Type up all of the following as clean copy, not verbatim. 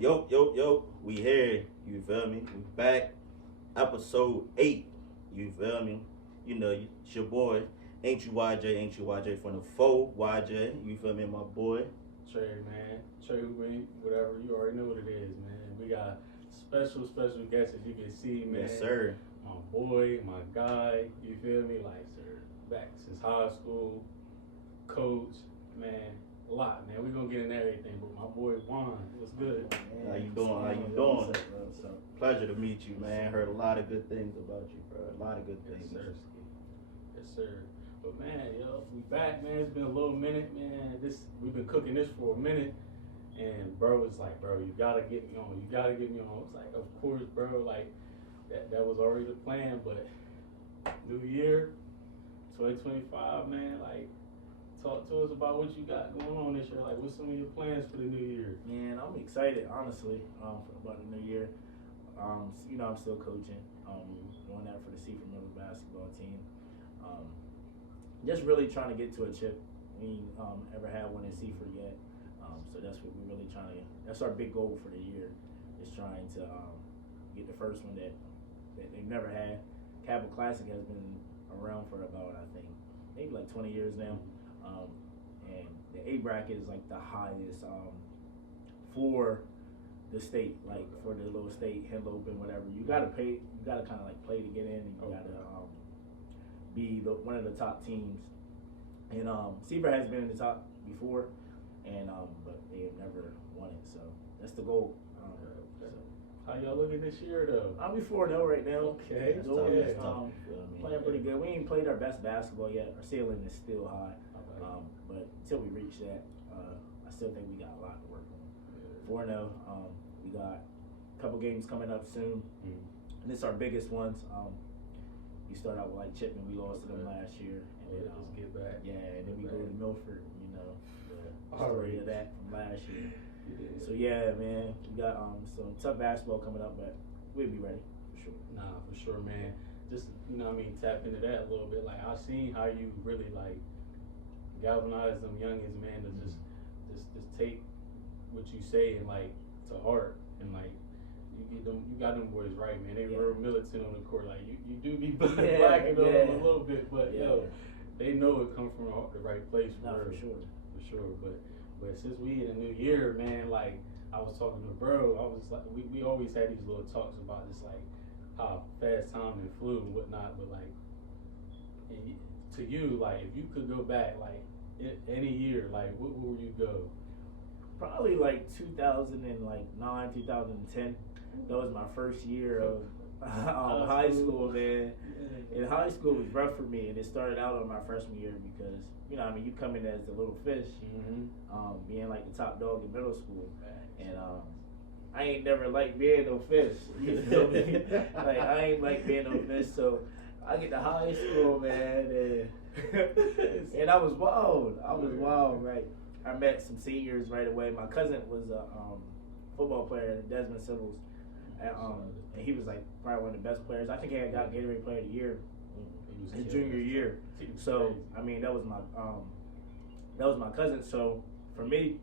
Yo, we here, you feel me? We back, episode 8, you feel me? You know, it's your boy, ain't you YJ from the foe, YJ, you feel me, my boy? Trey, man. Trey, whatever, you already know what it is, man. We got special guests as you can see, man. Yes, sir. My boy, my guy, you feel me? Like, sir, back since high school, coach, man. A lot, man. We're gonna get into everything, but my boy Juan, what's good? How you doing? Pleasure to meet you, man. Heard a lot of good things about you, bro. A lot of good things. Yes, sir. But man, yo, we back, man. It's been a little minute, man. We've been cooking this for a minute, and bro was like, bro, you gotta get me on. You gotta get me on. It's like, of course, bro. Like that was already the plan, but New Year, 2025, man. Like, talk to us about what you got going on this year. Like, what's some of your plans for the new year? Man, I'm excited, honestly, about the new year. I'm still coaching. Doing that for the Sivvs Middle basketball team. Just really trying to get to a chip. We ain't ever had one in Sivvs yet. So that's what we're really trying to. That's our big goal for the year. Is trying to get the first one that they've never had. Cabell Classic has been around for about, I think, maybe like 20 years now. And the A bracket is like the highest for the state, like for the little state head open, whatever. You gotta pay. You gotta kind of like play to get in. And you gotta be one of the top teams. And Sivvs has been in the top before, and but they have never won it. So that's the goal. So. How y'all looking this year, though? I'm 4-0 right now. Okay. Playing pretty good. We ain't played our best basketball yet. Our ceiling is still high. But until we reach that, I still think we got a lot to work on. 4-0. We got a couple games coming up soon. And this is our biggest ones. We start out with like Chipman. We lost to them last year. And then, let's get back. Yeah, and then we go to Milford, story of that from last year. Yeah. So yeah, man, we got some tough basketball coming up, but we'll be ready for sure. Nah, for sure, man. Just, tap into that a little bit. Like, I've seen how you really, like, galvanize them youngins, man, to just take what you say and like to heart, and like you got them boys right, man. They real militant on the court. Like you do be blacking on them a little bit, but they know it comes from the right place. For sure. But since we in a new year, man, like I was talking to bro, I was like, we always had these little talks about this, like how fast time and flew and whatnot, but like. To you, like, if you could go back, like, any year, like, where would you go? Probably like 2009, 2010. That was my first year of high school, man. And high school was rough for me, and it started out on my freshman year because, you come in as the little fish, being like the top dog in middle school. And I ain't never liked being no fish. You feel me? Like, I ain't like being no fish, so I get to high school, man, and I was wild. Right? I met some seniors right away. My cousin was a football player, Desmond Sivvs, and he was like probably one of the best players. I think he had got Gatorade Player of the Year his junior year. So that was my cousin. So for me,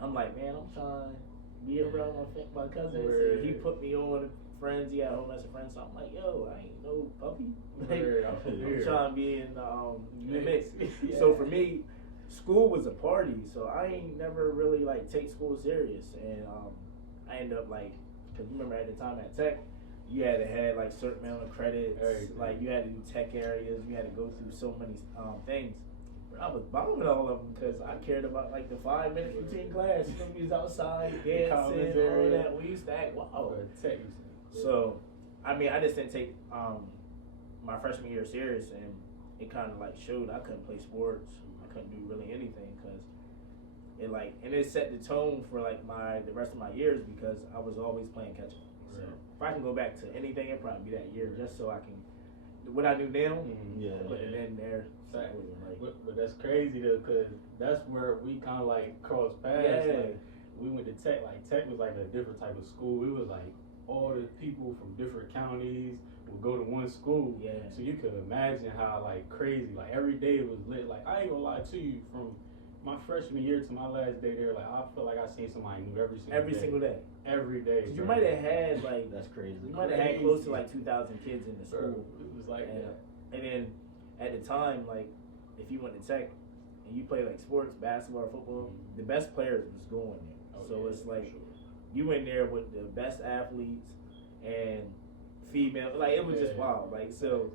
I'm like, man, I'm trying to be around my cousins. And he put me on friends. He had a whole mess of friends. So I'm like, yo, I ain't no puppy. I'm trying to be in the mix. So for me, school was a party. So I ain't never really like take school serious. And I ended up like, because remember at the time at Tech, you had to have like certain amount of credits. Like you had to do tech areas. You had to go through so many things. But I was bombing all of them because I cared about like the 5 minutes between class. We was outside dancing, all that. We used to act wow. So, I just didn't take my freshman year serious, and it kind of like showed. I couldn't play sports. I couldn't do really anything because it set the tone for like the rest of my years because I was always playing catch up. So if I can go back to anything, it'd probably be that year just so I can what I do now. Put it in there. But that's crazy though, because that's where we kind of like crossed paths. Yeah. Like, we went to Tech. Like Tech was like a different type of school. It was like all the people from different counties would go to one school. Yeah. So you could imagine how like crazy, like every day it was lit. Like I ain't gonna lie to you, from my freshman year to my last day there, like I feel like I seen somebody new every single day. Every day. 'Cause you might have had like That's crazy. You might have had close to like 2,000 kids in the school. Bro, it was like that. And then at the time, like if you went to tech and you played like sports, basketball, or football, the best players was going there. So it's like you in there with the best athletes and female. Like it was just wild. Like so.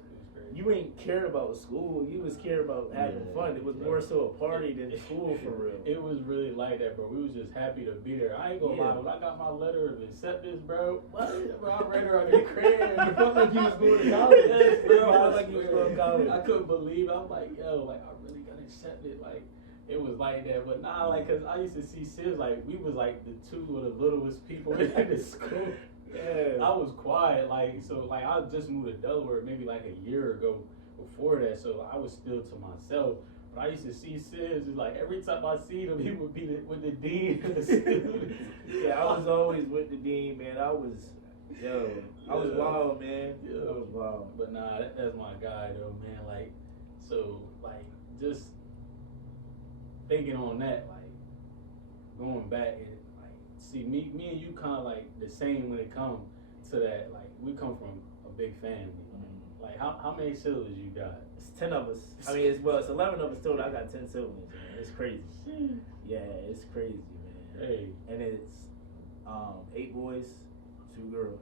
You ain't cared about school. You was cared about having fun. It was more so a party than school for real. It was really like that, bro. We was just happy to be there. I ain't gonna lie. When I got my letter of acceptance, bro, bro, I read her on the crib. You felt like you was going to college. Yes, bro. You felt like you was going to college. I couldn't believe it. I'm like, yo, like I really got accepted. Like it was like that, but nah, like, cause I used to see Sivvs, like we was like the two of the littlest people in the school. Yeah. I was quiet, like, so, like, I just moved to Delaware maybe like a year ago before that, so I was still to myself. But I used to see Sivvs, it's like every time I see them, he would be with the dean and the students. Yeah, I was always with the dean, man. I was wild, man. Yeah. I was wild. But nah, that's my guy, though, man. Like, so, like, just thinking on that, like, going back and, see, me and you kind of like the same when it comes to that. Like, we come from a big family. Like, how many siblings you got? It's 10 of us. I mean, it's 11 of us total. I got 10 siblings, man. It's crazy. Yeah, it's crazy, man. Hey. And it's 8 boys, 2 girls.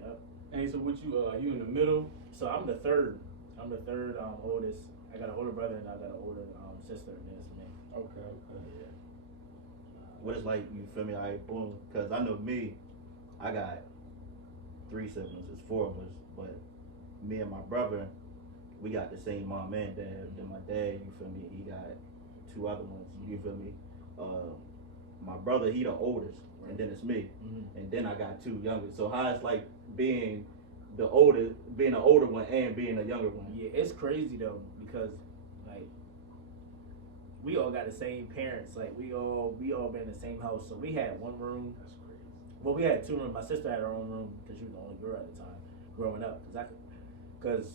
Yep. Hey, so what you in the middle? So I'm the third. I'm the third oldest. I got an older brother and I got an older sister, and that's me. Okay. Yeah. What it's like, you feel me? All right, boom. Because I know me, I got 3 siblings. It's 4 of us. But me and my brother, we got the same mom and dad. Then my dad, you feel me? He got 2 other ones. You feel me? My brother, he the oldest. And then it's me. And then I got 2 youngest. So how it's like being the older one and being a younger one? Yeah, it's crazy though, because like we all got the same parents. Like we all been in the same house. So we had 1 room. That's crazy. Well, we had 2 rooms. My sister had her own room because she was the only girl at the time growing up. Because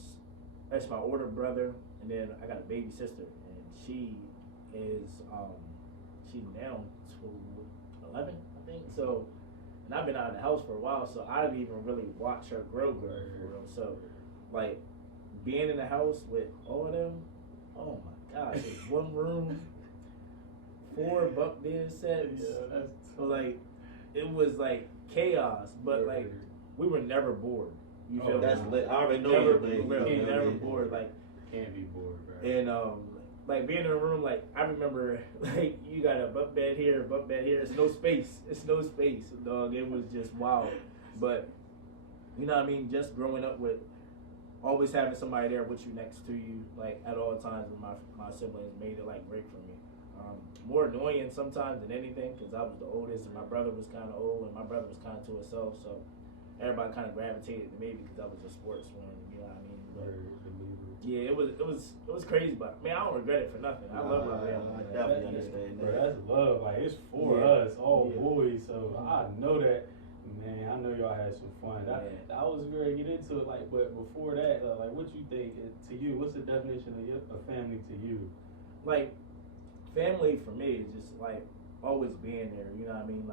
that's my older brother, and then I got a baby sister, and she is she's now 11, I think. So, and I've been out of the house for a while, so I didn't even really watch her grow for real. So, like being in the house with all of them, oh my gosh, it's 1 room, 4 bunk bed sets. Yeah, that's so like it was like chaos, but like we were never bored. You feel that's me? lit. I already know you're never bored. Like can't be bored, bro. And like being in a room, like I remember, like you got a bunk bed here. It's no space. Dog. It was just wild. But you know what I mean? Just growing up with always having somebody there with you next to you, like at all times with my siblings made it like great for me. More annoying sometimes than anything because I was the oldest and my brother was kind of old and my brother was kind of to himself, so everybody kind of gravitated to me because I was a sportsman. You know what I mean? But, yeah, it was crazy, but man, I don't regret it for nothing. I love my family. I definitely understand that. Bro, that's love. Like it's for us, all boys. So I know that. Man, I know y'all had some fun. I was going to get into it, like, but before that, like, what you think to you? What's the definition of family to you? Like, family for me is just like always being there. You know what I mean?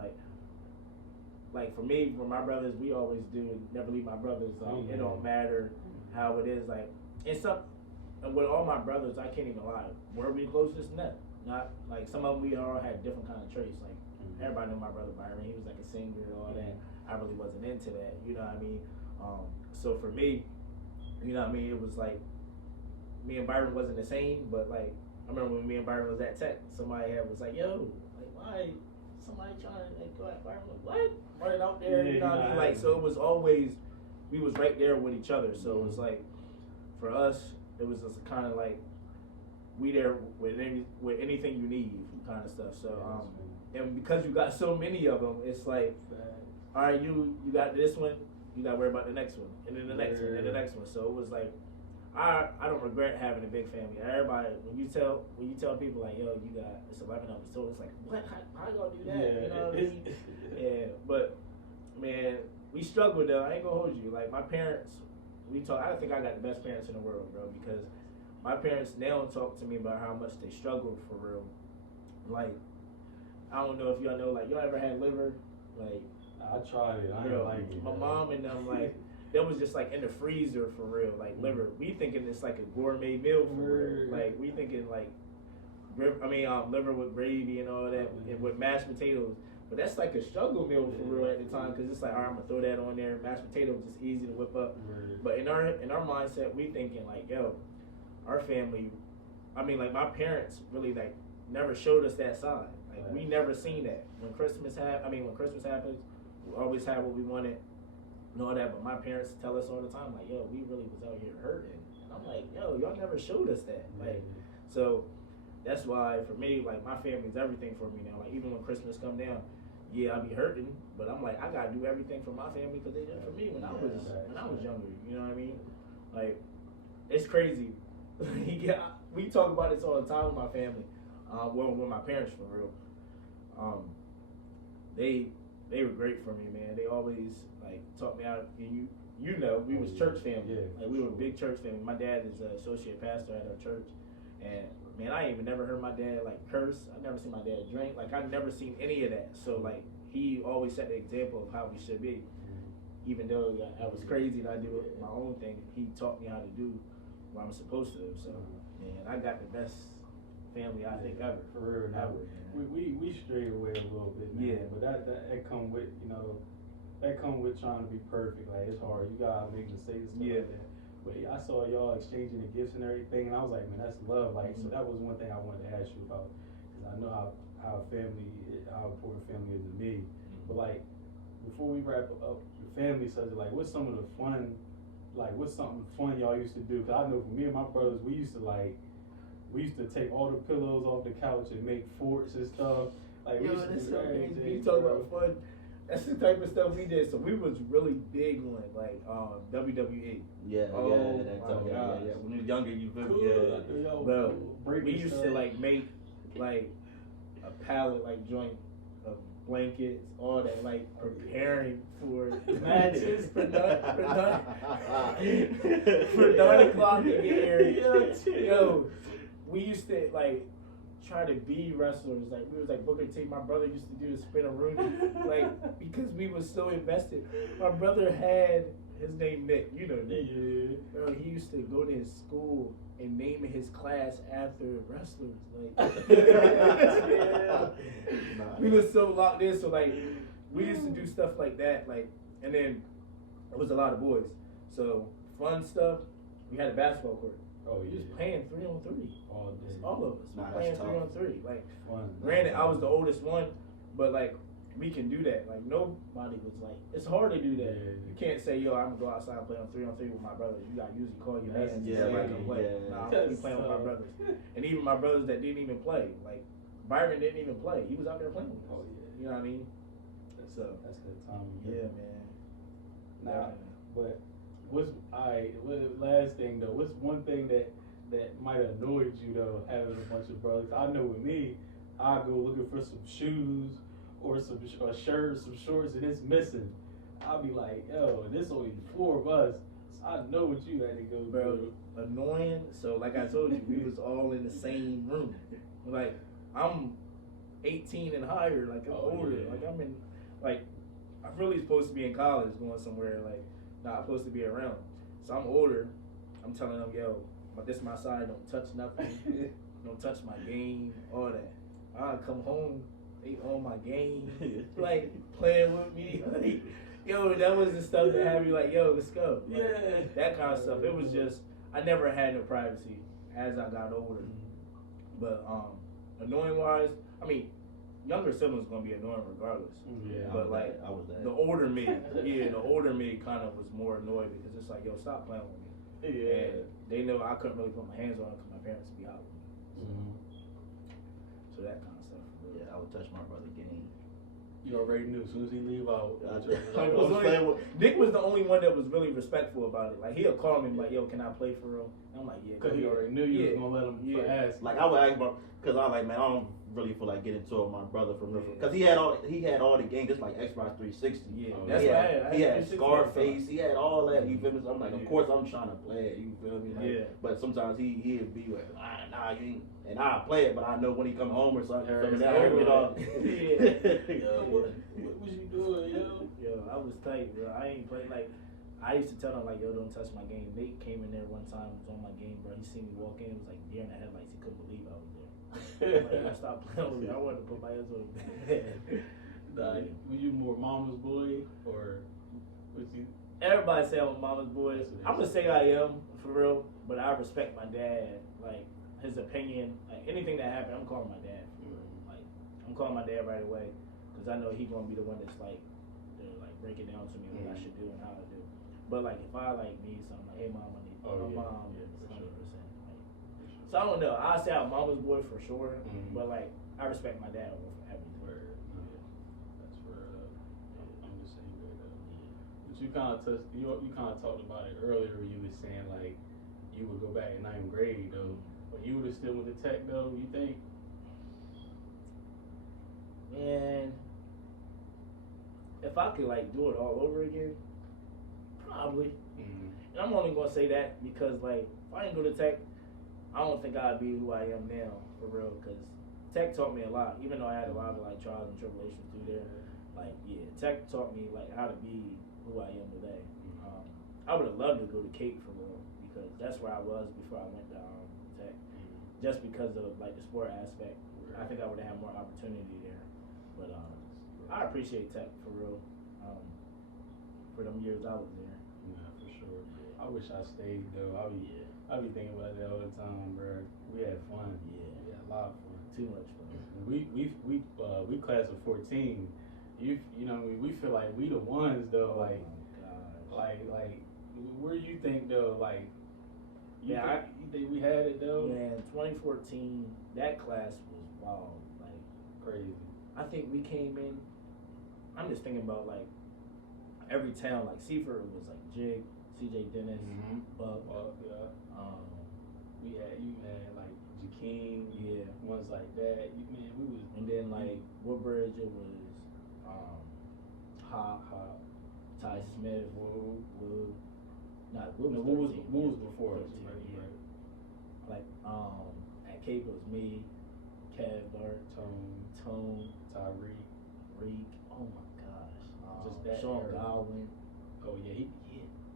Like for me, for my brothers, we always do never leave my brothers. It don't matter how it is. Like, and with all my brothers, I can't even lie. Were we closest? No. Not like some of them. We all had different kind of traits. Like everybody knew my brother Byron. He was like a singer and all that. I really wasn't into that. You know what I mean? So for me, you know what I mean? It was like me and Byron wasn't the same, but like I remember when me and Byron was at Tech, somebody was like, "Yo, like why somebody trying to like go at Byron?" Like, what? Right out there, you know what I mean? Like so, it was always we was right there with each other. So it was like for us, it was just kind of like we there with anything you need kind of stuff. So and because you got so many of them, it's like, all right, you got this one, you got to worry about the next one, and then the next one, and the next one. So it was like, I don't regret having a big family. Everybody, when you tell people like, yo, you got it's 11 of us, so it's like, what? How you gonna do that? Yeah, you know what I mean? Yeah, but man, we struggled though. I ain't gonna hold you. Like my parents, I think I got the best parents in the world, bro, because my parents now talk to me about how much they struggled for real Like, I don't know if y'all know, like, y'all ever had liver? Like, I tried it. I didn't like it. My mom and them, like, that was just like in the freezer for real, like liver. We thinking it's like a gourmet meal for real. Like, we thinking like, liver with gravy and all that, and with mashed potatoes. But that's like a struggle meal for real at the time, because it's like, all right, I'm gonna throw that on there. Mashed potatoes is easy to whip up. But in our mindset, we thinking like, yo, our family, like my parents really like never showed us that side. Like, we never seen that. When Christmas happens, we always had what we wanted and all that. But my parents tell us all the time, like, yo, we really was out here hurting. And I'm like, yo, y'all never showed us that. Like, so that's why for me, like, my family's everything for me now. Like, even when Christmas come down, yeah, I be hurting, but I'm like, I gotta do everything for my family because they did it for me when I was younger. You know what I mean? Like, it's crazy. We talk about this all the time with my family. With my parents for real. They were great for me, man. They always like taught me how. And you know, we was church family. Like, we were a big church family. My dad is an associate pastor at our church, and man, I ain't even never heard my dad like curse. I never seen my dad drink. Like, I never seen any of that. So like, he always set the example of how we should be. Even though I was crazy and I do my own thing, he taught me how to do what I'm supposed to. So man, I got the best family I think ever. For real, ever. We strayed away a little bit, man. Yeah. But that come with, that come with trying to be perfect. Like, it's hard. You gotta make mistakes and stuff like that. But I saw y'all exchanging the gifts and everything, and I was like, man, that's love. Like, so that was one thing I wanted to ask you about, because I know how important family is to me. But like, before we wrap up the family subject, like, what's some of the fun, like, what's something fun y'all used to do? Because I know for me and my brothers, we used to take all the pillows off the couch and make forts and stuff. Like, yo, that's so crazy. You talk about fun. That's the type of stuff we did. So we was really big on like WWE. Yeah. When you were younger, you Well, we used to like make like a pallet like joint of blankets, all that, like preparing for matches for 9 o'clock to get here. Yo, we used to like try to be wrestlers. Like, we was like Booker T. My brother used to do the spin-a-rooney, like, because we was so invested. My brother had his name Nick, you know Nick. Yeah. Bro, he used to go to his school and name his class after wrestlers. Like, we was so locked in. So like, we used to do stuff like that. Like, and then it was a lot of boys. So fun stuff. We had a basketball court. Oh, yeah. We was playing 3-on-3. All day. All of us. We playing 3-on-3. Like, fun. Granted, I was the oldest one, but like, we can do that. Like, nobody was like, it's hard to do that. Yeah. You can't say, yo, I'm gonna go outside and play on 3-on-3 with my brothers. You gotta usually call your That's- man. yeah, Play. Nah, I'm playing with my brothers. And even my brothers that didn't even play. Like, Byron didn't even play. He was out there playing with us. Oh, yeah. You know what I mean? So That's good time. yeah, man. Nah, but last thing though, what's one thing that might have annoyed you though, having a bunch of brothers? I know with me, I go looking for some shoes or a shirt, some shorts, and it's missing. I'll be like, yo, this only 4 of us. So I know what you had to go Bro, through. annoying. So like I told you, we was all in the same room. Like, I'm 18 and higher. Like, I'm older. Yeah. Like, I'm in, like, I'm really supposed to be in college, going somewhere. Like, not supposed to be around. So I'm older. I'm telling them, yo, but this is my side. Don't touch nothing. Don't touch my game. All that. I come home. They on my game. Like, playing with me. Like, yo, that was the stuff that had me like, yo, let's go. Like, Yeah. that kind of stuff. It was just, I never had no privacy as I got older. But annoying wise, I mean, younger siblings gonna be annoying regardless. Yeah. But like, I was that. the older me kind of was more annoyed because it's like, yo, stop playing with me. Yeah. And they know I couldn't really put my hands on it because my parents would be out with me. Mm-hmm. So that kind of stuff. Yeah, I would touch my brother game. You already knew as soon as he leave out. Nick was the only one that was really respectful about it. Like, he'll call me and be like, yo, can I play for real? And I'm like, yeah. Because he already knew you was gonna let him ask. Like, I would ask my, because I was like, man, I don't really feel like getting to my brother from real, because he had all the games, just like Xbox 360. Yeah, that's he had Scarface, he had all that. You feel me? So I'm like, of course I'm trying to play it. You feel me? Like, but sometimes he'd be like, nah, you ain't. And I play it, but I know when he come home or something. Get off. What was you doing, yo? Yo, I was tight, bro. I ain't playing like. I used to tell him like, yo, don't touch my game. Nate came in there one time, was on my game, bro. He seen me walk in, it was like deer in the headlights. He couldn't believe I was there. I'm like, stop playing with me. I wanted to put my hands on him. Were you more mama's boy or was you? Everybody say I'm a mama's boy. I'm gonna say I am for real, but I respect my dad. Like his opinion, like anything that happened, I'm calling my dad. Like I'm calling my dad right away because I know he's gonna be the one that's like break it down to me what I should do and how to do. But like if I like need something, like hey mom, I need my mom is 100%. So I don't know. I say I'm mama's boy for sure, but like I respect my dad over everything. That's where I'm the same way though. But you kind of talked about it earlier. You was saying like you would go back in 9th grade though, but you would have still went to Tech though. You think? Man, if I could like do it all over again, probably. And I'm only gonna say that because like if I didn't go to Tech, I don't think I'd be who I am now for real. Because Tech taught me a lot, even though I had a lot of like trials and tribulations through there. Like Tech taught me like how to be who I am today. I would have loved to go to Cape for real because that's where I was before I went to Tech. Just because of like the sport aspect, I think I would have had more opportunity there. But I appreciate Tech for real. For them years I was there. Yeah, for sure. I wish I stayed though. I be thinking about that all the time, bro. We had fun. Yeah, we had a lot of fun. Too much fun. We class of 14. You know we feel like we the ones though. Oh like, my gosh. like where you think though? Like, you think we had it though? Man, 2014, that class was wild. Like crazy. I think we came in. I'm just thinking about like every town. Like Seaford was like Jig, CJ Dennis, Buck. You had like Jakeem, ones like that. We was. And then like Woodbridge, it was Hop, Ty Smith, Wood. Not Wood. No, was Wood was before us. Right. Like at Cape it was me, Kev, Dart, Tone, Tyreek, Reek. Oh my gosh. Just that. Sean Godwin. Oh yeah,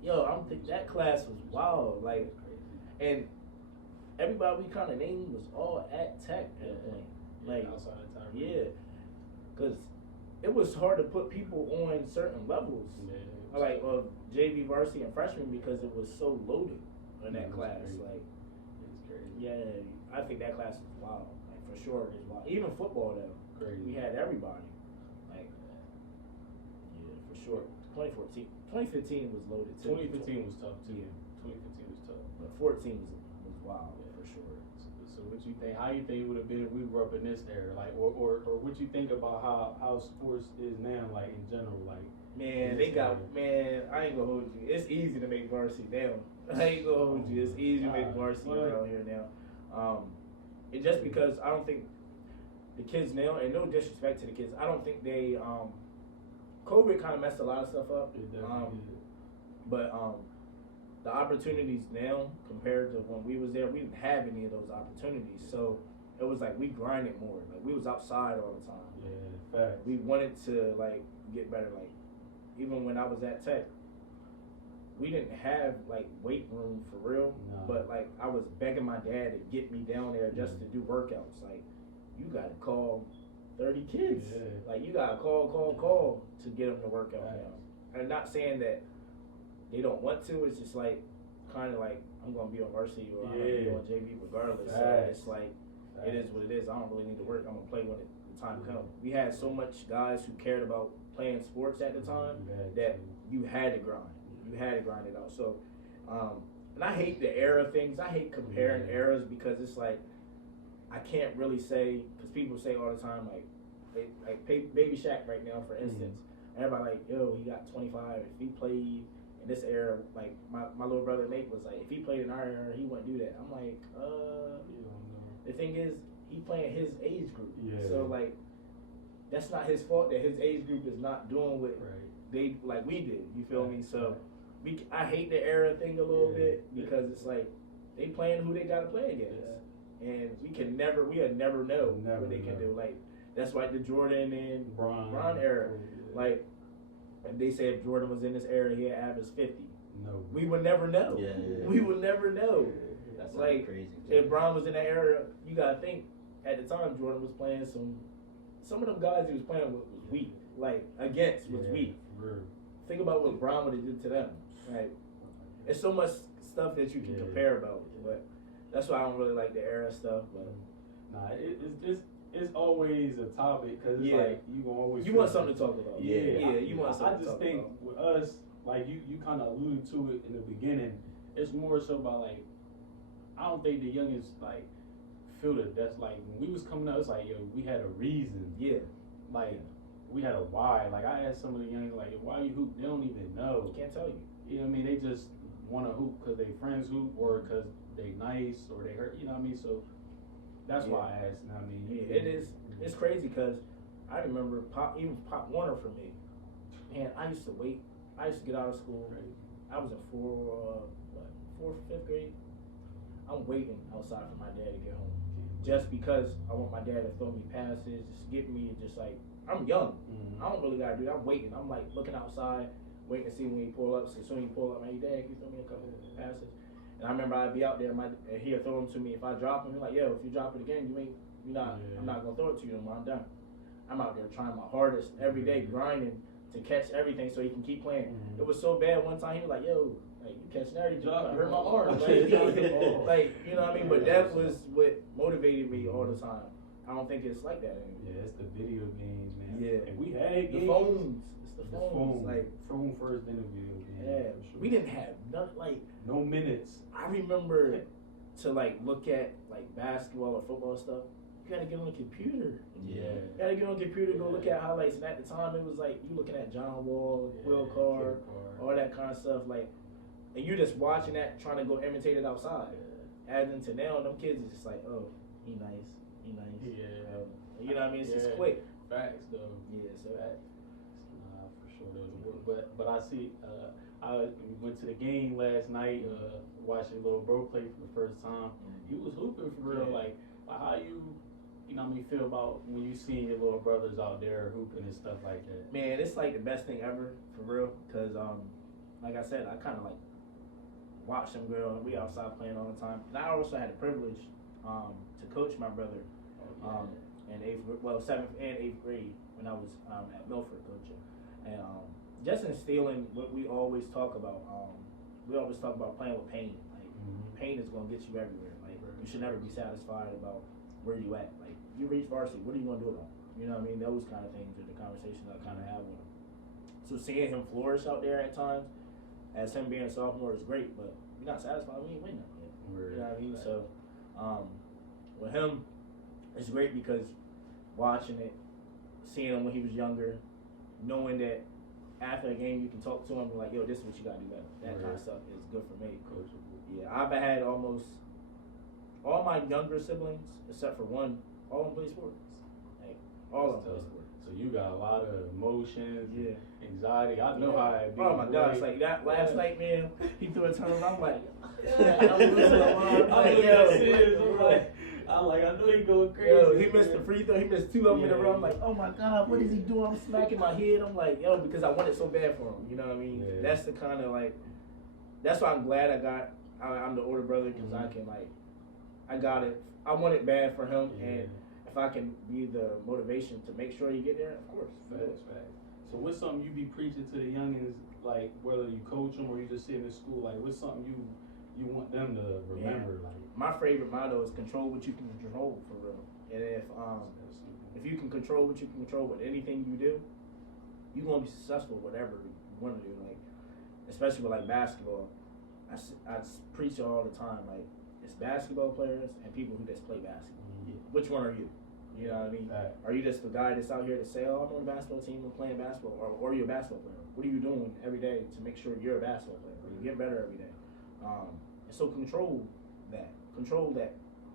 Yo, that class was wild. Like, and everybody we kind of named was all at Tech at that point. Like, outside of Tyreek. Because it was hard to put people on certain levels. Like JV varsity and freshman because it was so loaded in that class. Crazy. Like, it's crazy. Yeah, I think that class was wild. Like for sure, it was wild. Even football though. Crazy. We had everybody. Like, for sure. 2015 was loaded too. 2015 was tough too. 2015 was tough. But 14 was wild for sure. So what you think? How you think it would have been if we grew up in this era? Like, or what you think about how sports is now? Like in general, like. Man, I ain't gonna hold you. It's easy to make varsity now. I ain't gonna hold you. It's easy to make varsity around here now. And just because I don't think the kids now, and no disrespect to the kids, I don't think they, COVID kind of messed a lot of stuff up. But the opportunities now compared to when we was there, we didn't have any of those opportunities. So it was like we grinded more. Like we was outside all the time. Yeah, fact. We wanted to like get better. Like even when I was at Tech, we didn't have like weight room for real. No. But like I was begging my dad to get me down there just to do workouts. Like you gotta call 30 kids. Yeah. Like you gotta call to get them to work out now. I'm not saying that they don't want to. It's just like kind of like I'm gonna be on varsity or I'm gonna be on JV regardless. So it's like it is what it is. I don't really need to work. I'm gonna play when the time comes. We had so much guys who cared about playing sports at the time that you had to grind. You had to grind it out. So, and I hate the era things. I hate comparing eras because it's like I can't really say because people say all the time like Baby Shaq right now for instance. Everybody like yo he got 25 if he played in this era like my little brother Nate was like if he played in our era he wouldn't do that. I'm like the thing is he playing his age group. Yeah. So like, that's not his fault that his age group is not doing what they like we did. You feel me? So I hate the era thing a little bit because it's like they playing who they gotta play against, and we had never know what they can do. Like that's why the Jordan and Bron era, like if they said if Jordan was in this era, he had averaged 50. No, we would never know. We would never know. That's like crazy. If Bron was in that era, you gotta think at the time Jordan was playing some of them guys he was playing with was weak. Like against was weak. Think about what Bron would have did to them. Right? It's so much stuff that you can compare about, but that's why I don't really like the era stuff. But nah, it's always a topic because it's like you want something to talk about. You want something. I just think about. With us, like you kind of alluded to it in the beginning. It's more so about like I don't think the youngest like feel that that's like when we was coming up. It's like yo, we had a reason. Like. We had a why. Like I asked some of the young like, why you hoop? They don't even know. Can't tell you. You know what I mean? They just want to hoop because they friends hoop or because they nice or they hurt. You know what I mean? So that's why I asked. You know what I mean? It is. It's crazy because I remember Pop Warner for me, and I used to wait. I used to get out of school. I was in fourth, fifth grade. I'm waiting outside for my dad to get home, just because I want my dad to throw me passes, just get me, just like. I'm young. I don't really gotta do that. I'm waiting. I'm like looking outside, waiting to see when he pull up. So soon he pull up, man, Dad, can you throw me a couple of passes? And I remember I'd be out there, and he'll throw them to me. If I drop them, he's like, yo, if you drop it again, I'm not gonna throw it to you anymore. I'm done. I'm out there trying my hardest every day, grinding to catch everything so he can keep playing. It was so bad one time he was like, yo, like you catching everything, I hurt my arm. Like, you know what I mean? But that was what motivated me all the time. I don't think it's like that anymore. Yeah, it's the video games, man. Yeah. And we had the phones. It's the phones. Like phone first, then the video game. Yeah. Sure. We didn't have no minutes. I remember to like look at like basketball or football stuff. You gotta get on the computer. Yeah. You gotta get on the computer, go look at highlights. And at the time it was like you looking at John Wall, Will Carr, all that kind of stuff. Like, and you just watching that, trying to go imitate it outside. Adding to now, them kids is just like, oh, he nice. Yeah. You know what I mean? It's just quick. Facts though. Yeah, so for sure. But I see we went to the game last night, watching little bro play for the first time. He was hooping for real. Like how you know what I mean, feel about when you see your little brothers out there hooping and stuff like that? Man, it's like the best thing ever for real. Cause like I said, I kinda like watch them grow and we outside playing all the time. And I also had the privilege to coach my brother in 7th and 8th grade when I was at Milford coaching. And just instilling what we always talk about. We always talk about playing with pain. Like pain is gonna get you everywhere. Like you should never be satisfied about where you at. Like you reach varsity, what are you gonna do about it? You know what I mean? Those kind of things are the conversations I kind of have with him. So seeing him flourish out there at times, as him being a sophomore, is great. But you're not satisfied, we ain't winning yet. You know what I mean? So with him, it's great because watching it, seeing him when he was younger, knowing that after a game you can talk to him and be like, yo, this is what you gotta do better. That kind of stuff is good for me. Yeah, I've had almost all my younger siblings, except for one, all of them play sports. Like, all of them play sports. So you got a lot of emotions, anxiety. I know how it be. Oh my gosh, like that last night, man, he threw a turnaround. I'm like, I'm like, I know he going crazy. Yo, he missed the free throw. He missed 2 of them in a row. I'm like, oh my God, what is he doing? I'm smacking my head. I'm like, yo, because I want it so bad for him. You know what I mean? Yeah. That's the kind of like, that's why I'm glad I'm the older brother because I can like, I got it. I want it bad for him, and if I can be the motivation to make sure you get there, of course. Facts. So what's something you be preaching to the youngins, like whether you coach them or you just sit in the school, like what's something you want them to remember? Like my favorite motto is control what you can control, for real. And if you can control what you can control with anything you do, you're gonna be successful whatever you want to do. Like especially with like basketball, I preach it all the time. Like it's basketball players and people who just play basketball. Which one are you? You know what I mean? Are you just the guy that's out here to say, oh, I'm on the basketball team, I'm playing basketball, or are you a basketball player? What are you doing every day to make sure you're a basketball player? Or you get better every day. And so control that. Control that.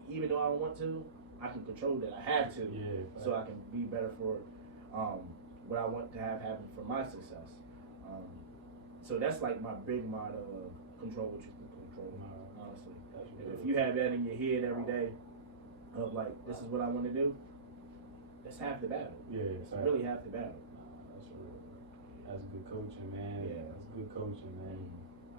Even though I don't want to, I can control that. I have to, so I can be better for what I want to have happen for my success. So that's like my big motto of control what you can control. Honestly, and if you have that in your head every day, of like this is what I want to do, that's half the battle. Yeah, it's really half the battle. That's real. That's good coaching, man. Yeah, that's good coaching, man.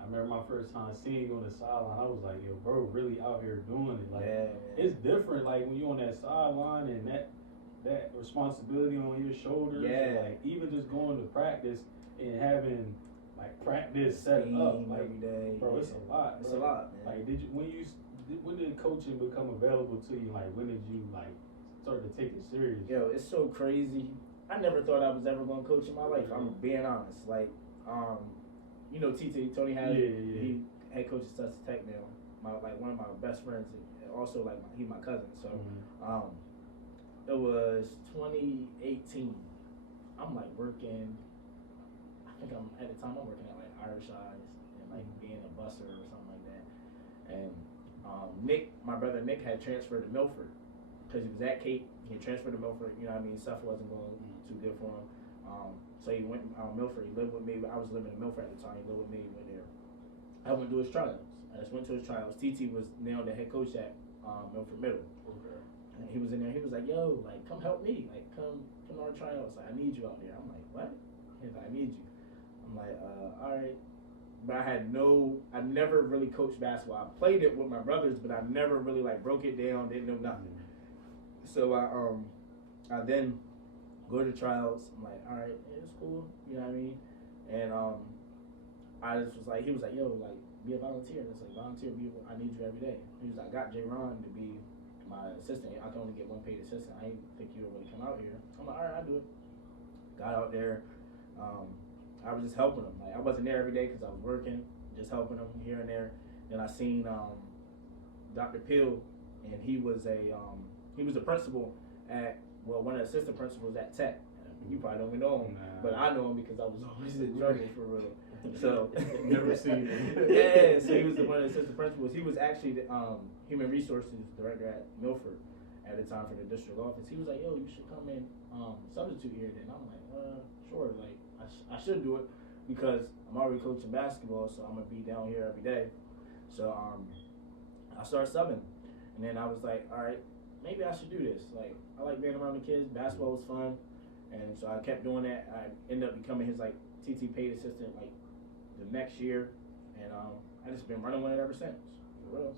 I remember my first time seeing you on the sideline, I was like, yo, bro, really out here doing it. Like, it's different, like, when you're on that sideline and that responsibility on your shoulders. Like, even just going to practice and having, like, practice set up. Like, every day. Bro, it's a lot. It's a lot, man. Like, when did coaching become available to you? Like, when did you, like, start to take it serious? Yo, it's so crazy. I never thought I was ever going to coach in my life. I'm being honest. Like, you know, Tony Hadley, he head coach at Texas Tech now. One of my best friends, and also he's my cousin. So, it was 2018. I'm like working. I think at the time I'm working at like Irish Eyes and like being a busser or something like that. And Nick, my brother Nick, had transferred to Milford because he was at Cape. He transferred to Milford. You know what I mean? Stuff wasn't going too good for him. So he went Milford. He lived with me. I was living in Milford at the time. He lived with me. He went there. I went to his tryouts. I just went to his tryouts. TT was now the head coach at Milford Middle. Okay. And he was in there. He was like, "Yo, like, come help me. Like, come to our tryouts. Like, I need you out there." I'm like, "What?" He's like, "I need you." I'm like, "All right." But I never really coached basketball. I played it with my brothers, but I never really like broke it down. Didn't know nothing. So I then go to tryouts. I'm like, all right, it's cool. You know what I mean? And I just was like, he was like, yo, like, be a volunteer. And it's like, volunteer, I need you every day. He was like, I got J. Ron to be my assistant. I can only get one paid assistant. I didn't think you would really come out here. I'm like, all right, I'll do it. Got out there. I was just helping him. Like, I wasn't there every day because I was working, just helping him here and there. Then I seen Dr. Pill, and he was a principal at, well, one of the assistant principals at Tech. You probably don't know him, but I know him because I was always in trouble for real. So never seen him. Yeah, so he was one of the assistant principals. He was actually the human resources director at Milford at the time for the district office. He was like, "Yo, you should come in substitute here." Then I'm like, "Sure." Like I should do it because I'm already coaching basketball, so I'm gonna be down here every day. So I started subbing, and then I was like, "All right, maybe I should do this." Like, I like being around the kids. Basketball was fun. And so I kept doing that. I ended up becoming his like TT paid assistant like the next year, and I just been running with it ever since. For real.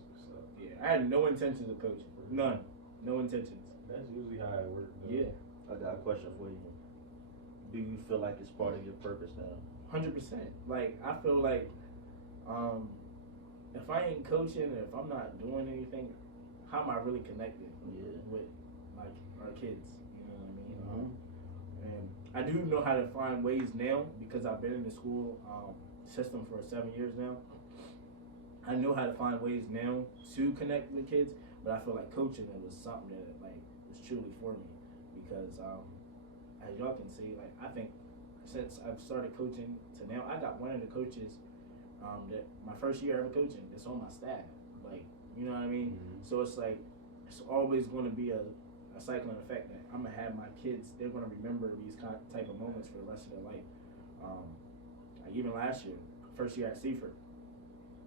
Yeah, I had no intentions of coaching. None. No intentions. That's usually how it works. Yeah. I got a question for you. Do you feel like it's part of your purpose now? 100%. Like, I feel like if I ain't coaching, if I'm not doing anything, how am I really connected with like our kids? You know what I mean? And I do know how to find ways now because I've been in the school system for 7 years now. I know how to find ways now to connect with kids, but I feel like coaching it was something that like was truly for me because as y'all can see, like I think since I've started coaching to now, I got one of the coaches that my first year ever coaching that's on my staff. Like, you know what I mean? So it's like it's always going to be a cycling effect that I'm gonna have my kids. They're gonna remember these type of moments for the rest of their life. Like even last year, first year at Seaford,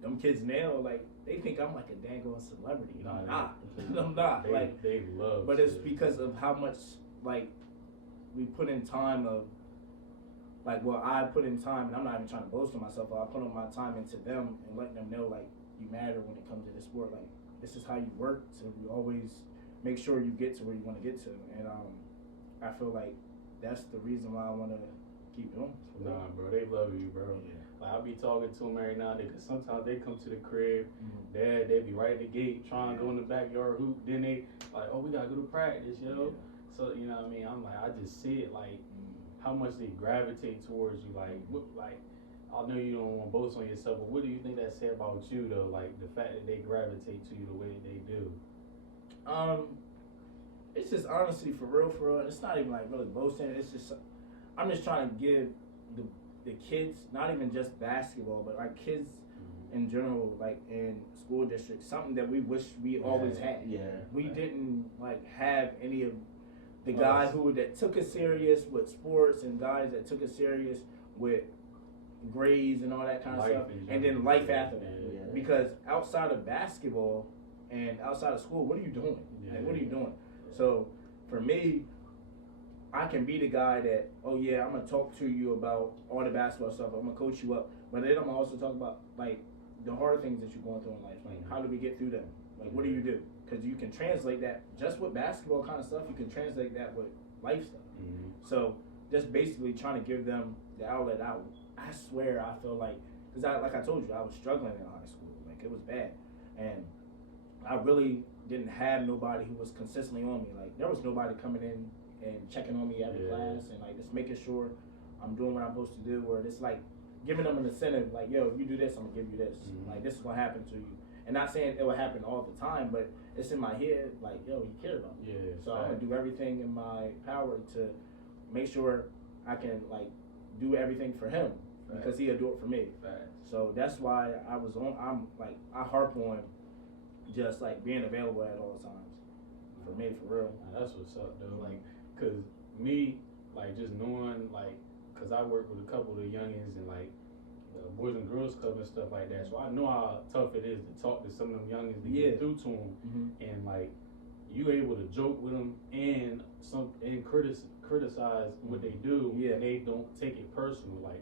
them kids now like they think I'm like a dang old celebrity. I'm not. I'm not. They love. But it's because of how much like we put in time of. Like, well, I put in time, and I'm not even trying to boast of myself. But I put on my time into them and let them know like you matter when it comes to this sport. Like this is how you work. So you always make sure you get to where you want to get to, and I feel like that's the reason why I want to keep doing it. Nah, bro, they love you, bro. Yeah. Like, I'll be talking to them every now and then, because sometimes they come to the crib, they be right at the gate, trying to go in the backyard hoop, then they like, oh, we got to go to practice, yo. So, you know what I mean? I'm like, I just see it, like, how much they gravitate towards you, like, I know you don't want to boast on yourself, but what do you think that said about you, though, like, the fact that they gravitate to you the way they do? It's just honestly for real. It's not even like really boasting. It's just I'm just trying to give the kids not even just basketball, but our kids in general, like in school districts, something that we wish we always had. Yeah. We didn't like have any of the guys that took it serious with sports and guys that took it serious with grades and all that kind of stuff, and then life after that. Yeah. Because outside of basketball and outside of school, what are you doing? Yeah. Like, what are you doing? So for me, I can be the guy that, oh yeah, I'm gonna talk to you about all the basketball stuff. I'm gonna coach you up, but then I'm gonna also talk about like the hard things that you're going through in life. Like, how do we get through them? Like, what do you do? Because you can translate that just with basketball kind of stuff. You can translate that with life stuff. Mm-hmm. So just basically trying to give them the outlet out. I swear, I feel because like I told you, I was struggling in high school. Like, it was bad, and I really didn't have nobody who was consistently on me. Like, there was nobody coming in and checking on me every class and like just making sure I'm doing what I'm supposed to do. Or just like giving them an incentive, like, yo, if you do this, I'm gonna give you this. Mm-hmm. Like, this is gonna happen to you. And not saying it will happen all the time, but it's in my head, like, yo, he cared about me. Yeah. So I'm gonna do everything in my power to make sure I can like do everything for him because he'll do it for me. So that's why I harp on just like being available at all times for me, for real. That's what's up, though. Like, cause me, like, just knowing, like, cause I work with a couple of the youngins and like the Boys and Girls Club and stuff like that. So I know how tough it is to talk to some of them youngins to get through to them, and like you able to joke with them and criticize what they do, and they don't take it personal. Like,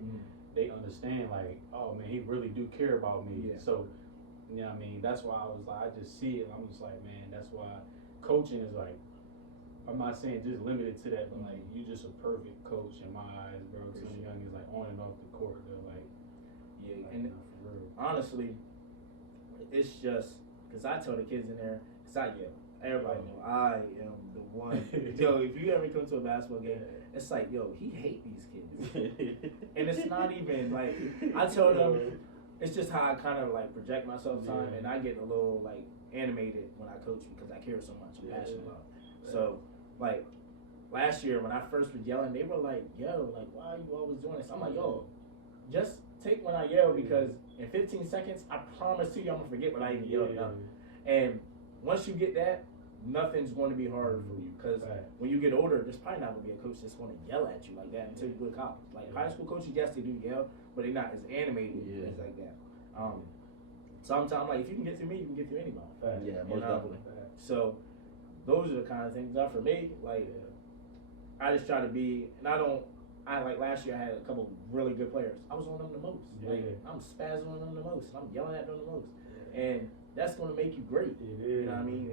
they understand, like, oh man, he really do care about me. So, you know what I mean? That's why I was like, I just see it, and I'm just like, man, that's why coaching is like, I'm not saying just limited to that, but like, you just a perfect coach in my eyes, bro. To the youngins, like, on and off the court, they're like, and for real. honestly, it's just because I tell the kids in there, it's I yell. Everybody know I am the one. Yo, if you ever come to a basketball game, it's like, yo, he hate these kids. And it's not even like, I tell them, it's just how I kind of like project myself sometimes, and I get a little like animated when I coach because I care so much. I'm passionate about it. So like last year when I first was yelling, they were like, yo, like, why are you always doing this? I'm like, yo, just take when I yell, because in 15 seconds, I promise to you I'm gonna forget what I even yelled about. And once you get that, nothing's going to be harder for you, because when you get older, there's probably not going to be a coach that's going to yell at you like that until you go to college. Like high school coaches, yes, they do yell, but they're not as animated as like that. Sometimes, like, if you can get through me, you can get through anybody. Yeah, most definitely. So those are the kind of things that for me, like, I just try to be, and I like last year I had a couple really good players. I was on them the most. Like, I'm spazzing on them the most. I'm yelling at them the most. And that's going to make you great. You know what I mean?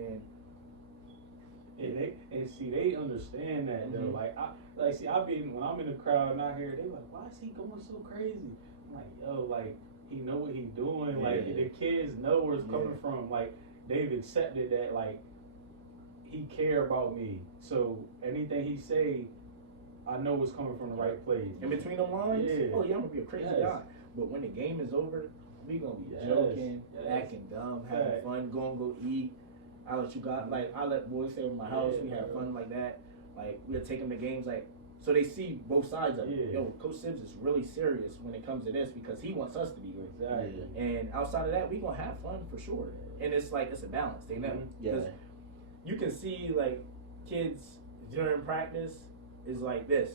And they understand that though. Like, when I'm in the crowd and I hear, they like, why is he going so crazy? I'm like, yo, like, he know what he doing. Like, the kids know where it's coming from. Like, they've accepted that, like, he care about me. So anything he say, I know it's coming from the right place. In between the lines, oh yeah, I'm gonna be a crazy guy. But when the game is over, we gonna be joking, acting dumb, having fun, go eat. I let boys stay in my house. We have fun like that. Like, we'll take them to games, like, so they see both sides of it. Yo, Coach Sivvs is really serious when it comes to this because he wants us to be great. And outside of that, we gonna have fun for sure. And it's like, it's a balance. They know. Because you can see, like, kids during practice is like this.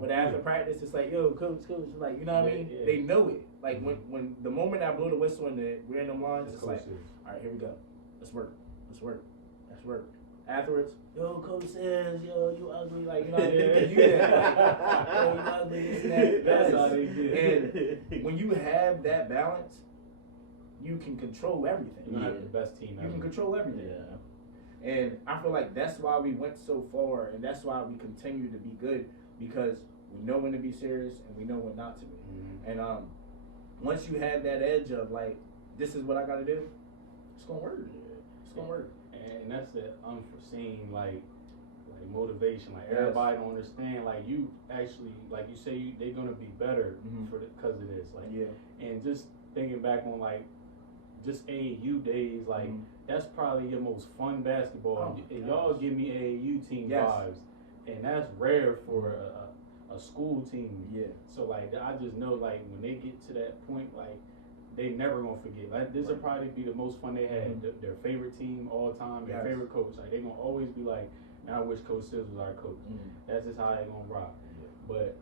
But after practice, it's like, yo, coach, like, you know what I mean? They know it. Like, when the moment I blow the whistle and we're in them lines, it's like, all right, here we go. Let's work. Afterwards, yo, Coach says, yo, you ugly, like, you know what I mean? Yo, you ugly, this and that. That's how they do. And when you have that balance, you can control everything. You have the best team ever. You can control everything. And I feel like that's why we went so far, and that's why we continue to be good, because we know when to be serious and we know when not to be. And once you have that edge of like, this is what I got to do, it's gonna work. It's gonna work. And that's the unforeseen like motivation. Like, everybody don't understand. Like, you actually, like you say, they're gonna be better because of this. Like, and just thinking back on like just AAU days, like that's probably your most fun basketball. And y'all give me AAU team vibes, and that's rare for a school team. So like, I just know, like, when they get to that point, like, they never gonna forget. Like this will probably be the most fun they had. Their favorite team all time, their favorite coach. Like they gonna always be like, man, I wish Coach Sivvs was our coach. That's just how they gonna rock. But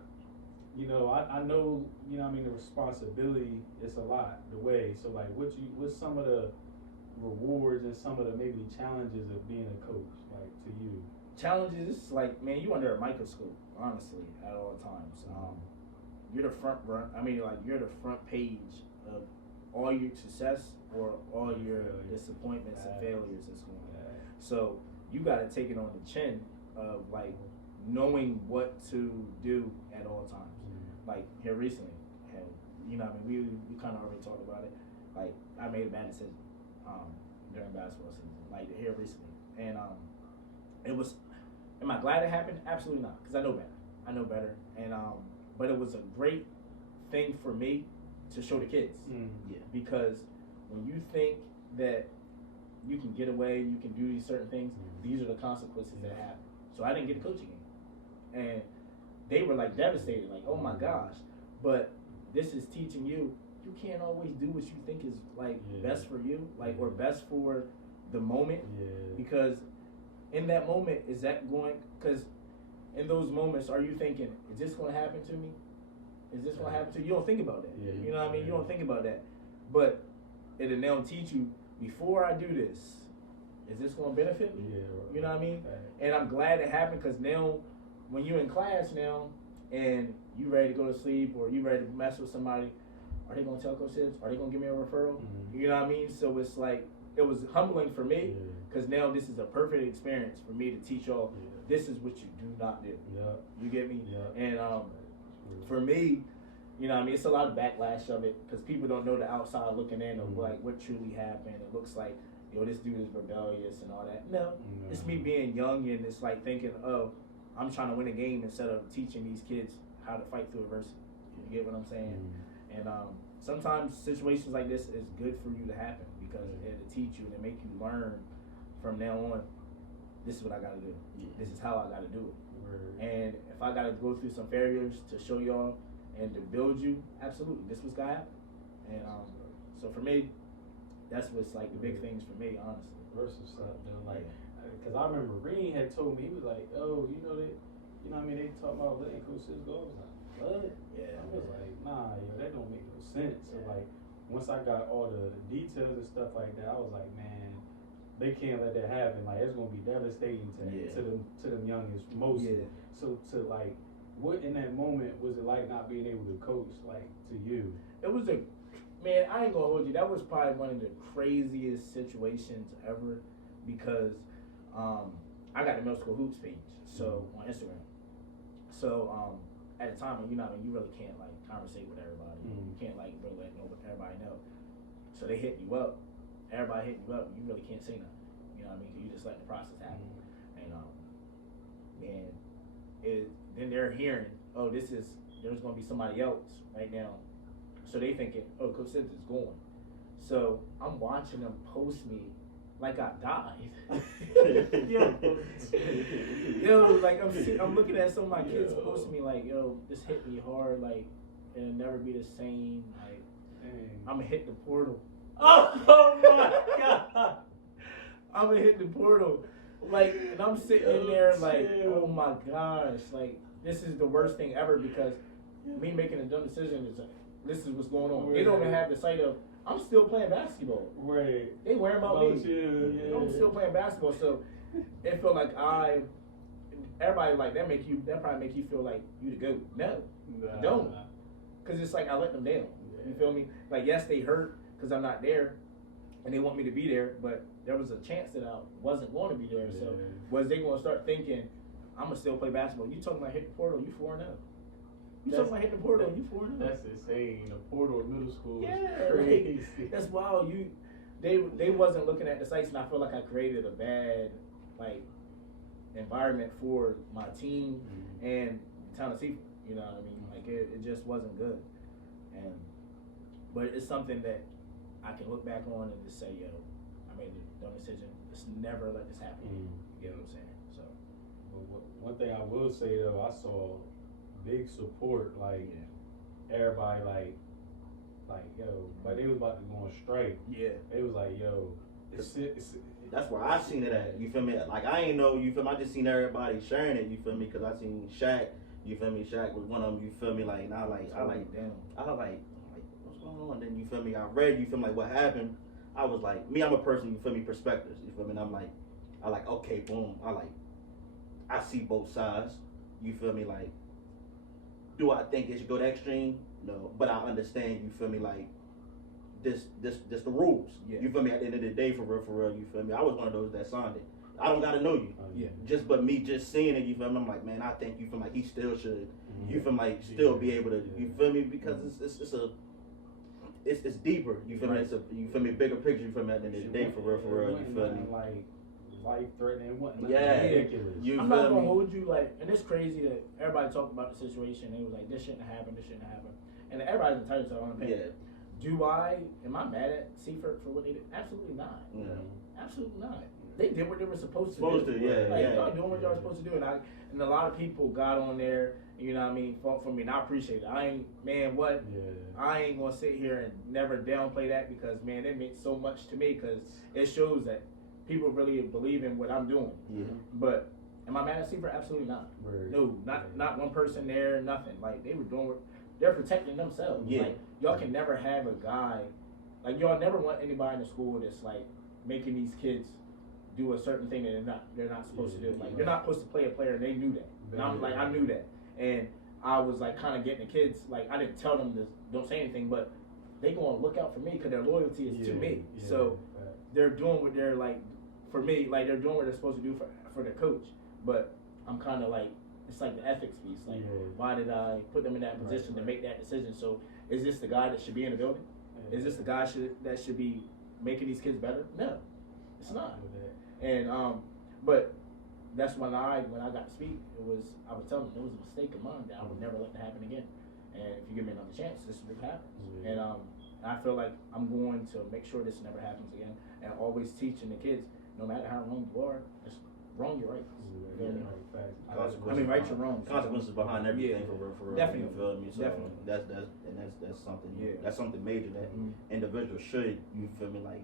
you know, I know, you know what I mean, the responsibility is a lot, the way. So like what's some of the rewards and some of the maybe challenges of being a coach, like to you? Challenges, like, man, you under a microscope, honestly, at all times. You're the front run. I mean, like, you're the front page of all your success or all your disappointments and failures that's going on. So you got to take it on the chin of like knowing what to do at all times. Like here recently, you know, what I mean, we kind of already talked about it. Like I made a bad decision during basketball season, like here recently, and it was. Am I glad it happened? Absolutely not, because I know better. I know better, and but it was a great thing for me to show the kids. Yeah. Because when you think that you can get away, you can do these certain things, these are the consequences that happen. So I didn't get a coaching game, and they were like devastated, like, oh my gosh. But this is teaching you can't always do what you think is like best for you, like or best for the moment, because in that moment, is that going? Because in those moments, are you thinking, is this going to happen to me? Is this going to happen to you? You don't think about that. You know what I mean? You don't think about that. But it'll now teach you, before I do this, is this going to benefit me? You know what I mean? And I'm glad it happened, because now, when you're in class now, and you ready to go to sleep, or you ready to mess with somebody, are they going to tell Coach Sivvs? Are they going to give me a referral? You know what I mean? So it's like, it was humbling for me, because now this is a perfect experience for me to teach y'all, this is what you do not do. You get me? And for me, you know what I mean, it's a lot of backlash of it, because people don't know the outside looking in of like what truly happened. It looks like, yo, this dude is rebellious and all that. No, it's me being young, and it's like thinking, oh, I'm trying to win a game instead of teaching these kids how to fight through adversity. You get what I'm saying? And sometimes situations like this is good for you to happen, because it'll teach you and it'll make you learn from now on, this is what I got to do. This is how I got to do it. And if I got to go through some failures to show y'all and to build you, absolutely, this was going to happen. And so for me, that's what's like the big things for me, honestly. Versus something like, because I remember Reen had told me, he was like, oh, you know that, you know what I mean, they talk about letting Coach Sivvs go. I was like, what? I was like, nah, yo, that don't make no sense. So like, once I got all the details and stuff like that, I was like, man, they can't let that happen. Like, it's gonna be devastating to them youngest mostly. So to like, what in that moment was it like not being able to coach, like, to you? It was man, I ain't gonna hold you, that was probably one of the craziest situations ever, because I got the middle school hoops page, so on Instagram. So at the time, you know, you really can't like conversate with everybody. You can't like really let everybody know. So they hit you up. Everybody hitting you up. You really can't say nothing. You know what I mean? 'Cause you just let the process happen. And then they're hearing, oh, there's gonna be somebody else right now. So they thinking, oh, Coach Sivvs is going. So I'm watching them post me like I died. yo, like I'm looking at some of my kids posting me like, yo, this hit me hard, like it'll never be the same. Like, I'm gonna hit the portal. Oh my God! I'm gonna hit the portal. Like, and I'm sitting in there like, oh my gosh, like this is the worst thing ever, because me making a dumb decision is like, this is what's going on. They don't even have the sight of, I'm still playing basketball. They worry about me. I'm still playing basketball. So it felt like everybody like that probably make you feel like you the GOAT. No, don't. Because it's like I let them down. You feel me? Like, yes, they hurt because I'm not there and they want me to be there, but there was a chance that I wasn't going to be there. So was they going to start thinking, I'm going to still play basketball? You talking about hitting the portal, you 4-0. You talking about hitting the portal, you 4-0. That's insane. The portal in middle school is crazy. That's wild. They wasn't looking at the sites, and I feel like I created a bad like environment for my team and town of Sivvs. You know what I mean? Like it just wasn't good. But it's something that I can look back on and just say, yo, I made a dumb decision. Let's never let this happen. You know what I'm saying? So, one thing I will say though, I saw big support. Like everybody, like like, yo, but they was about to go on strike. Yeah. They was like, yo, that's where I seen it at. You feel me? Like I ain't know. You feel me? I just seen everybody sharing it. You feel me? Cause I seen Shaq. You feel me? Shaq was one of them. You feel me? Like, and I like damn. I like what's going on? Then you feel me? I read. You feel me? Like what happened? I was like, me. I'm a person. You feel me? Perspectives. You feel me? And I'm like, I like okay, boom. I see both sides. You feel me? Like, do I think it should go that extreme? No, but I understand. You feel me? Like. This the rules. Yeah. You feel me? At the end of the day, for real, you feel me? I was one of those that signed it. I don't gotta know you. Yeah. But me just seeing it, you feel me? I'm like, man, I think you feel like he still should. You feel like still be able to. You feel me? Because it's deeper. You feel me? It's you feel me? Bigger picture. You feel me? At the end of the day, for real. You feel me? Like life threatening. It wasn't ridiculous. You I'm feel not gonna me? hold you like, and it's crazy that everybody talked about the situation. They was like, this shouldn't happen. And everybody's entitled to their own opinion. Yeah. Am I mad at Seifert for what they did? Absolutely not. Yeah. Absolutely not. They did what they were supposed to do. Y'all doing what y'all were supposed to do. And a lot of people got on there, you know what I mean, fought for me, and I appreciate it. I ain't gonna sit here and never downplay that because, man, it meant so much to me because it shows that people really believe in what I'm doing. Yeah. But am I mad at Seifert? Absolutely not. Word. No, not one person there, nothing. Like, they were doing what they're protecting themselves. Yeah. Like, y'all can never have a guy, like, y'all never want anybody in the school that's like making these kids do a certain thing that they're not supposed to do. Like, they're not supposed to play a player, and they knew that. And I was like, I knew that. And I was like kind of getting the kids, like, I didn't tell them to don't say anything, but they gonna look out for me because their loyalty is to me. So they're doing what they're like, for me, like, they're doing what they're supposed to do for their coach. But I'm kind of like, it's like the ethics piece. Like, why did I put them in that position to make that decision? So, is this the guy that should be in the building? Is this the guy that should be making these kids better? No, it's not. And but that's when I got to speak. I was telling them it was a mistake of mine that I would never let that happen again. And if you give me another chance, this will happen. And I feel like I'm going to make sure this never happens again. And always teaching the kids, no matter how wrong you are, just wrong your rights. I mean, right or wrong. Consequences behind everything for real. Definitely. You feel me? So Definitely. that's something. Yeah. That's something major that individuals should. You feel me? Like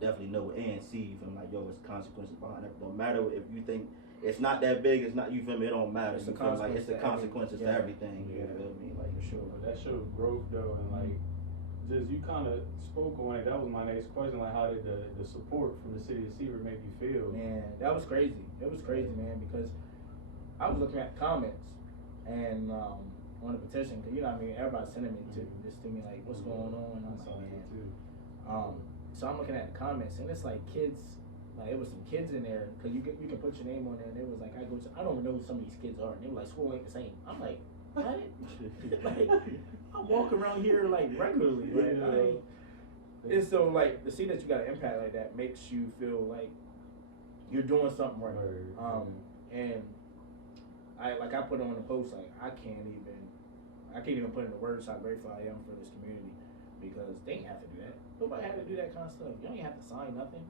definitely know and see. You feel me? Like yo, it's consequences behind it. Don't matter if you think it's not that big. It's not. You feel me? It don't matter. It's you feel me? Like it's the consequences to everything. You feel me? Like for sure. But that showed growth though, and like just you kind of spoke on it. That was my next question. Like, how did the support from the city of Seifert make you feel? Man, that was crazy. It was crazy, man, because I was looking at the comments and on the petition, because you know what I mean, everybody's sending me to me like, what's going on? And I was like, man. So I'm looking at the comments, and it's like kids. Like, it was some kids in there, because you can put your name on there, and it was like, I don't even know who some of these kids are, and they were like, school ain't the same. I'm like, what? Like, I walk around here like regularly, right? And so like to see that you got an impact like that makes you feel like you're doing something right. And I put on the post like I can't even put in the words how grateful I am for this community because they didn't have to do that. Nobody had to do that kind of stuff. You don't even have to sign nothing.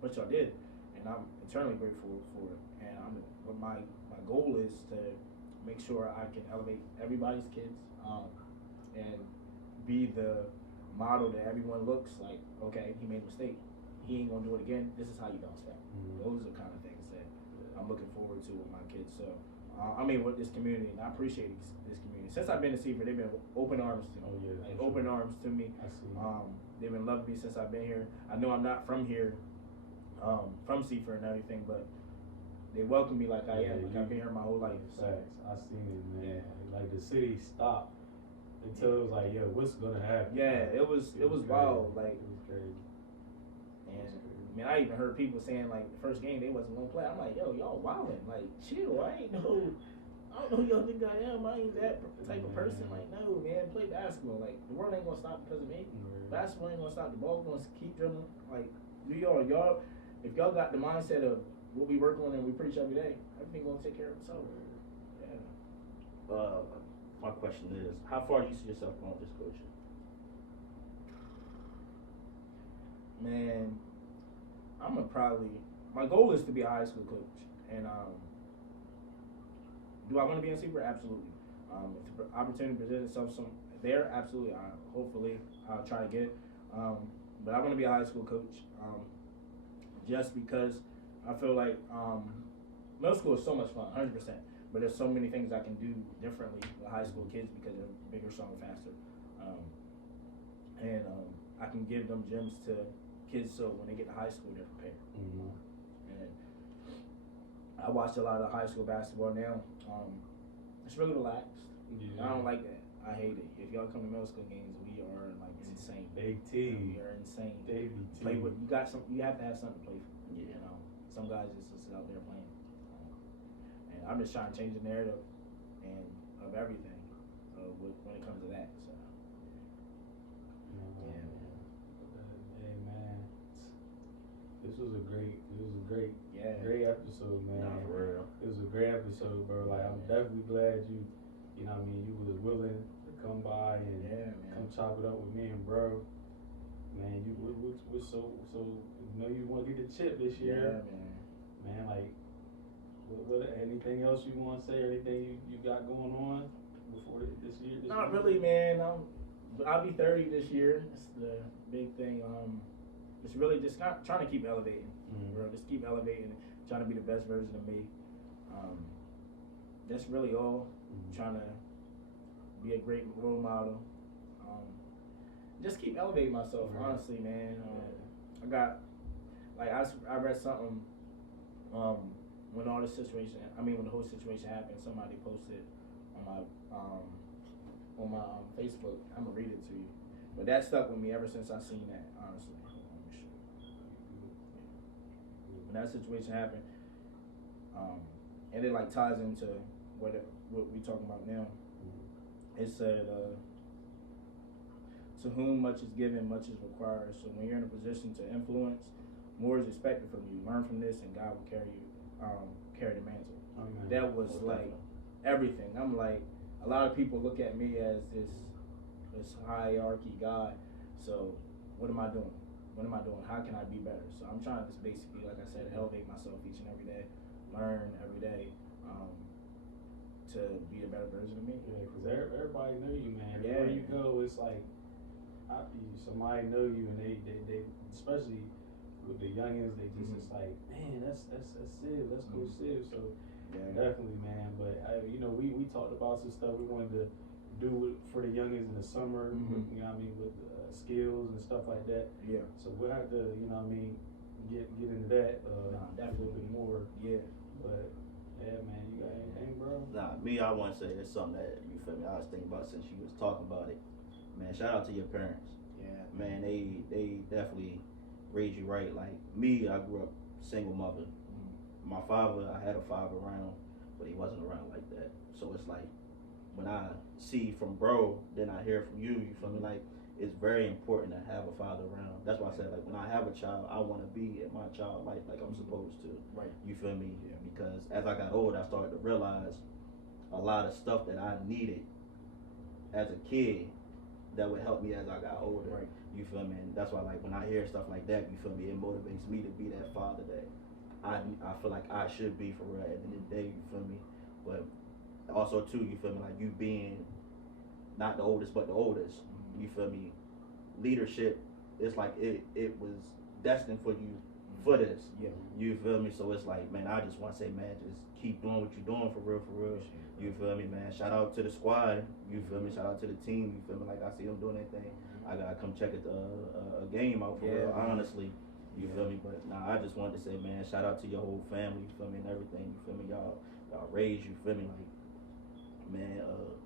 But y'all did, and I'm eternally grateful for it. And what my goal is to make sure I can elevate everybody's kids and be the model that everyone looks like, okay, he made a mistake. He ain't going to do it again. This is how you bounce back. Those are the kind of things that I'm looking forward to with my kids. So, with this community, and I appreciate this community. Since I've been to Seifert, they've been open arms to me. Open arms to me. I see. They've been loving me since I've been here. I know I'm not from here, from Seifert and everything, but they welcome me like I am. Like I've been here my whole life. So. I seen it, man. Like the city stopped until it was like, yo, what's gonna happen? Yeah, it was wild. Like it was crazy. And man, I even heard people saying like the first game they wasn't gonna play. I'm like, yo, y'all wildin'. Like, chill. I don't know who y'all think I am. I ain't that type of person. Like, no, man, play basketball. Like, the world ain't gonna stop because of me. Basketball ain't gonna stop. The ball gonna keep dribbling. Like, y'all, if y'all got the mindset of what we work on and we preach every day, everything gonna take care of itself. Yeah. My question is, how far do you see yourself going with this coaching? Man, my goal is to be a high school coach. And do I want to be in Seifert? Absolutely. If the opportunity presents itself there, absolutely. Hopefully, I'll try to get it. But I want to be a high school coach, just because I feel like middle school is so much fun, 100%. But there's so many things I can do differently with high school kids because they're bigger, stronger, faster. And I can give them gems to kids so when they get to high school, they're prepared. Mm-hmm. And I watch a lot of high school basketball now. It's really relaxed. Yeah. I don't like that. I hate it. If y'all come to middle school games, we are like insane. Big T. We are insane. Baby T. Play with you got some. You have to have something to play for. Yeah. You know, some guys just sit out there playing. And I'm just trying to change the narrative and of everything when it comes to that. So Yeah, hey man, this was a great episode, man. Nah, for real. It was a great episode, bro. Like I'm definitely glad you know what I mean, you was willing to come by and come chop it up with me and bro. Man, we're so you know you want to get the chip this year. Yeah, man. Like what anything else you want to say? Anything you got going on before this year? Not really, man. I'll be 30 this year. That's the big thing. It's really just trying to keep elevating. Bro. Just keep elevating, trying to be the best version of me. That's really all. Trying to be a great role model. Just keep elevating myself, honestly, man. I got, like, I read something when all this situation, when the whole situation happened, somebody posted on my Facebook. I'm gonna read it to you. But that stuck with me ever since I seen that, honestly. When that situation happened, and it like ties into what we talking about now. It said, to whom much is given, much is required. So when you're in a position to influence, more is expected from you. Learn from this, and God will carry the mantle. Amen. That was like everything. I'm like, a lot of people look at me as this hierarchy God. So what am I doing? What am I doing? How can I be better? So I'm trying to just basically, like I said, elevate myself each and every day, learn every day, to be a better version of me. Yeah, because everybody know you, man. Yeah. Everywhere you go, it's like somebody know you, and they especially with the youngins, they just it's like, man, that's Siv, that's Coach Siv. So definitely, man. But we talked about some stuff we wanted to do for the youngins in the summer. With, you know what I mean, with skills and stuff like that. Yeah. So we'll have to, you know what I mean, get into that a little bit more. Yeah. But yeah, man, you got anything, bro? Nah, me, I want to say it's something that, you feel me, I was thinking about since you was talking about it. Man, shout out to your parents. Yeah. Man, they definitely raised you right. Like me, I grew up single mother. My father, I had a father around, but he wasn't around like that. So it's like, when I see from bro, then I hear from you feel me? Like, it's very important to have a father around. That's why I said, like, when I have a child, I want to be in my child life like I'm supposed to. Right. You feel me? Yeah. Because as I got older, I started to realize a lot of stuff that I needed as a kid that would help me as I got older. Right. You feel me? And that's why, like, when I hear stuff like that, you feel me? It motivates me to be that father that I feel like I should be for real at the end of the day. You feel me? But also too, you feel me? Like, you being not the oldest, but the oldest. You feel me? Leadership, it's like it was destined for you for this. Yeah. You feel me? So it's like, man, I just want to say, man, just keep doing what you're doing for real. You feel me, man? Shout out to the squad. You feel me? Shout out to the team. You feel me? Like, I see them doing their thing. I gotta come check it a game out for real, honestly. You feel me? But nah, I just wanted to say, man, shout out to your whole family. You feel me? And everything. You feel me? Y'all raised. You feel me? Like, man,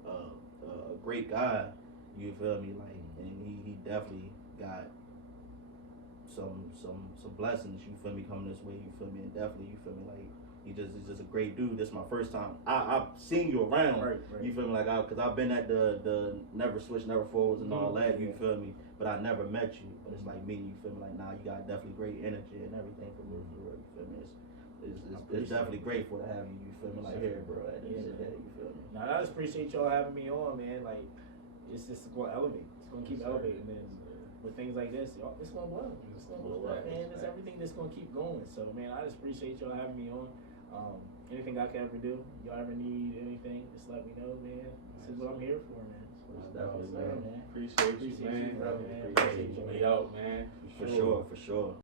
a great guy. You feel me? Like, and he definitely got some blessings. You feel me? Coming this way. You feel me? And definitely, you feel me? Like, he's just a great dude. This is my first time. I've seen you around. Right. You feel me? Like, because I've been at the never switch, never forwards and all that. You feel me? But I never met you. But it's like me. You feel me? Like, nah, you got definitely great energy and everything for real. You feel me? It's definitely grateful to have you. You feel me? Like, here, bro. At the end of the day, you feel me? Nah, I just appreciate y'all having me on, man. Like, it's just going to elevate. It's going to keep elevating. And with things like this, y'all, it's going to blow. It's going to blow up, man. It's everything that's going to keep going. So, man, I just appreciate y'all having me on. anything I can ever do, y'all ever need anything, just let me know, man. This is what I'm here for, man. Definitely, Yeah, man. man. Appreciate you, man. bro, man. Appreciate you. We out, man. For sure, for sure.